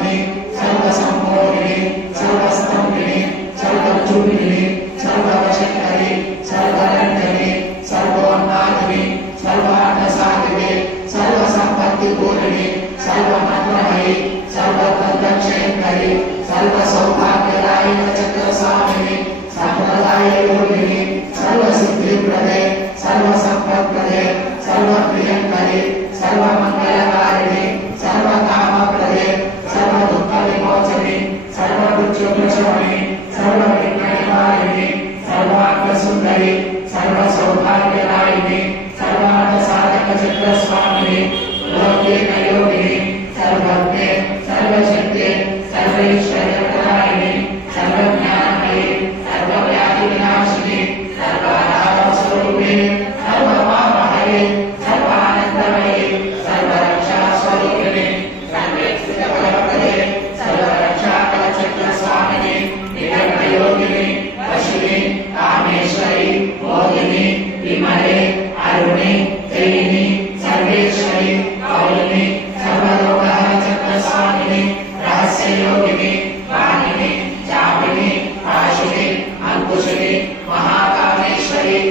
सर्वव्यापिनि सर्वसम्मोहिनि सर्वस्तम्भिनि सर्वचूपिनि सर्ववशङ्करि सर्वरञ्जनि सर्वोन्नादिनि सर्वार्थसाधिनि सर्वसम्पत्तिपूरिणि सर्वमन्त्रमयि सर्वतद्दक्षेङ्करि सर्वसौभाग्यदायिनि चक्रस्वामिनि सम्प्रदाययोगिनि सर्वसिद्धिप्रदे सर्वसम्पत्प्रदे सर्वप्रियङ्करि सर्वमङ्गलकारिणि सर्वकामप्रदे सर्वदुःखविमोचनि सर्वदुःखप्रशमनि सर्वविघ्ननिवारिणि सर्वार्थसुन्दरि सर्वसौभाग्यदायिनि सर्वार्थसाधकचक्रस्वामिनि लौकिकयोगिनि सर्वज्ञे सर्वशक्ते सर्वैश्वर्यप्रदायिनि सर्वज्ञानमयि सर्वव्याधिविनाशिनि सर्वाधारस्वरूपिणि सर्वपापहरे सर्वानन्दमयि सर्वरक्षास्वरूपिणि सर्वेक्षितफलप्रदे सर्वरक्षाकलचक्रस्वामिनि निरग्नयोगिनि वशिनि कामेश्वरि मोहिनि विमले अरुणि त्रिणि सर्वेश्वरि कौलिनि सर्वलोकचक्रस्वामिनि रहस्ययोगिनि वाणिनि चापिनि पाशिनि अंकुशिनि